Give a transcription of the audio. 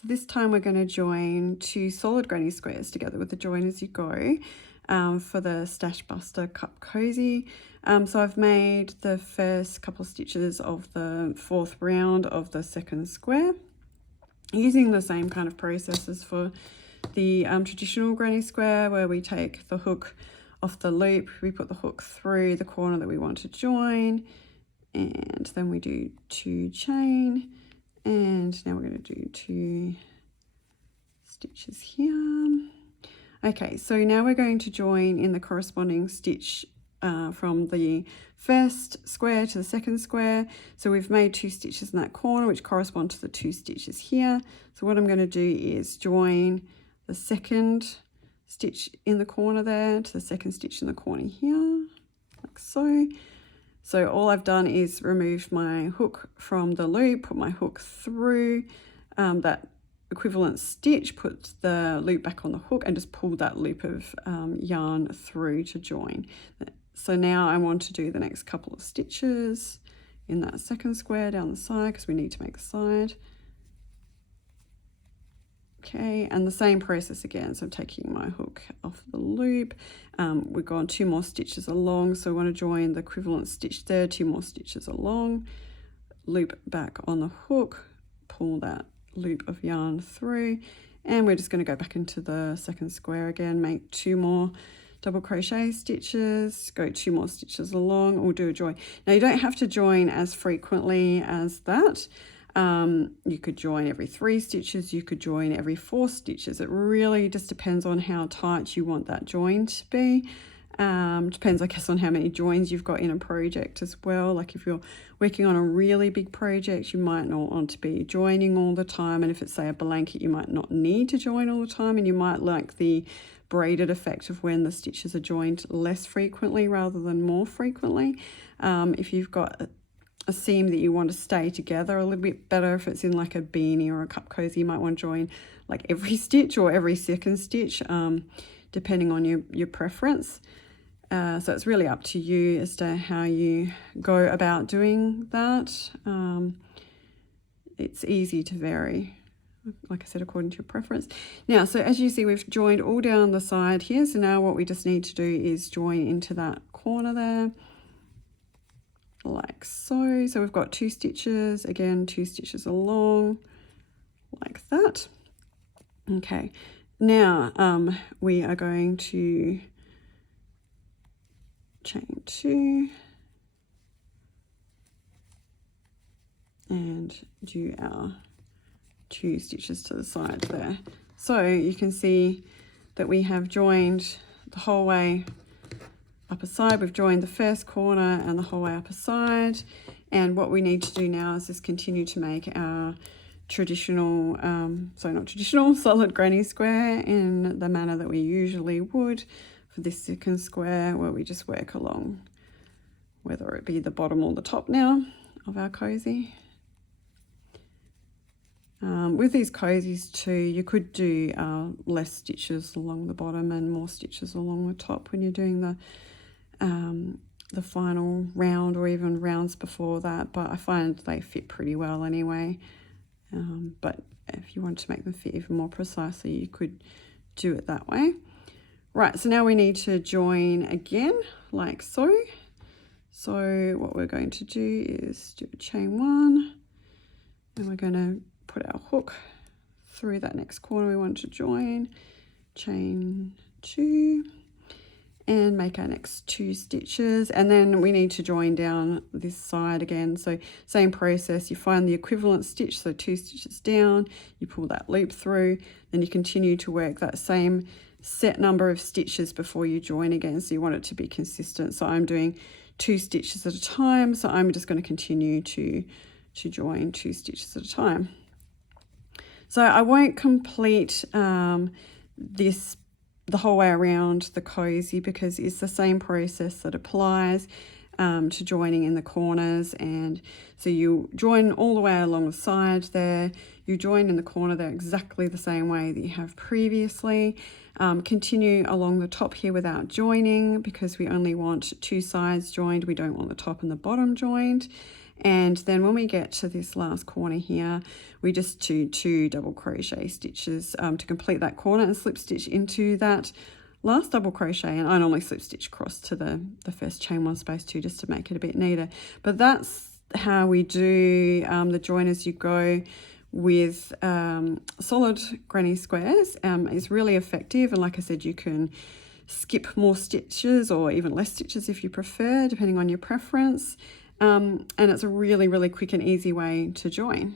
So this time we're going to join 2 solid granny squares together with the join as you go for the Stash Buster Cup Cozy. So I've made the first couple of stitches of the 4th round of the 2nd square, using the same kind of process as for the traditional granny square, where we take the hook off the loop, we put the hook through the corner that we want to join, and then we do 2 chain, and now we're going to do 2 stitches here. Okay, so now we're going to join in the corresponding stitch from the 1st square to the 2nd square. So we've made 2 stitches in that corner which correspond to the 2 stitches here. So what I'm going to do is join the 2nd stitch in the corner there to the 2nd stitch in the corner here, like so. So all I've done is removed my hook from the loop, put my hook through that equivalent stitch, put the loop back on the hook, and just pulled that loop of yarn through to join. So now I want to do the next couple of stitches in that 2nd square down the side, because we need to make the side. Okay, and the same process again. So I'm taking my hook off the loop. We've gone 2 more stitches along, so we want to join the equivalent stitch there, 2 more stitches along, loop back on the hook, pull that loop of yarn through, and we're just going to go back into the 2nd square again, make 2 more double crochet stitches, go 2 more stitches along, and we'll do a join. Now you don't have to join as frequently as that. You could join every 3 stitches, you could join every 4 stitches. It really just depends on how tight you want that join to be. Depends, I guess, on how many joins you've got in a project as well. Like if you're working on a really big project, you might not want to be joining all the time. And if it's, say, a blanket, you might not need to join all the time, and you might like the braided effect of when the stitches are joined less frequently rather than more frequently. If you've got a seam that you want to stay together a little bit better, if it's in like a beanie or a cup cozy, you might want to join like every stitch or every 2nd stitch, depending on your preference. So it's really up to you as to how you go about doing that. It's easy to vary, like I said, according to your preference. Now, so as you see, we've joined all down the side here. So now what we just need to do is join into that corner there, like so. So we've got 2 stitches, again, 2 stitches along, like that. Okay, now we are going to chain 2 and do our 2 stitches to the side there. So you can see that we have joined the whole way up a side. We've joined the 1st corner and the whole way up a side, and what we need to do now is just continue to make our traditional, not traditional, solid granny square in the manner that we usually would for this 2nd square, where we just work along, whether it be the bottom or the top now of our cozy. With these cozies too, you could do less stitches along the bottom and more stitches along the top when you're doing the final round, or even rounds before that, but I find they fit pretty well anyway. But if you want to make them fit even more precisely, you could do it that way. Right, so now we need to join again, like so. So what we're going to do is do a chain 1, and we're going to put our hook through that next corner we want to join, chain 2, and make our next 2 stitches, and then we need to join down this side again. So same process, you find the equivalent stitch, so 2 stitches down, you pull that loop through, then you continue to work that same set number of stitches before you join again. So you want it to be consistent. So I'm doing 2 stitches at a time, so I'm just going to continue to join 2 stitches at a time. So I won't complete this the whole way around the cozy, because it's the same process that applies to joining in the corners. And so you join all the way along the side there, you join in the corner there exactly the same way that you have previously. Continue along the top here without joining, because we only want 2 sides joined, we don't want the top and the bottom joined. And then when we get to this last corner here, we just do 2 double crochet stitches to complete that corner and slip stitch into that last double crochet. And I normally slip stitch across to the first chain 1 space 2 just to make it a bit neater. But that's how we do the join as you go with solid granny squares. It's really effective, and like I said, you can skip more stitches or even less stitches if you prefer, depending on your preference. And it's a really, really quick and easy way to join.